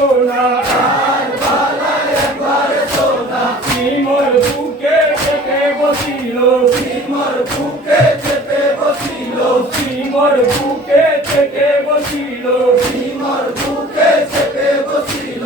সোনা সিমর বুকে চেপে বসিল সিমর বুকে চেপে বসিল সিমর বুকে চেপে বসিল সিমর বুকে চেপে বসিল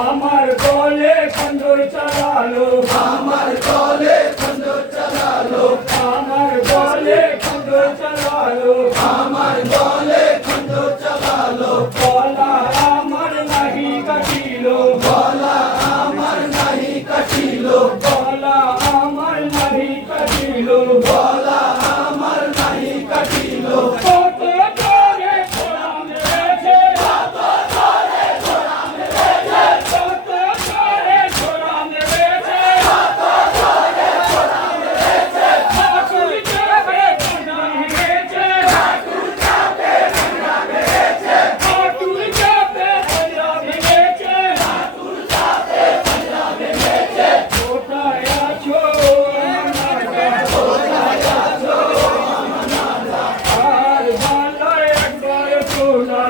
আমার গলে খঞ্জর চালালো আমার গলে খঞ্জর চালালো আমার গলে খঞ্জর চালালো আমার গলে খঞ্জর চালালো গলা আমার নাহি কাটিল গলা আমার নাহি কাটিল গলা আমার নাহি কাটিল গলা আমার নাহি কাটিল কত করে ঘোড়া মেরেছে কত করে ঘোড়া মেরেছে ঠাকুর চাপে খন্ডা ভেঙেছে ঠাকুর চাপে খন্ডা ভেঙেছে কোথায় আছো আর বাংলায় একবার সোনা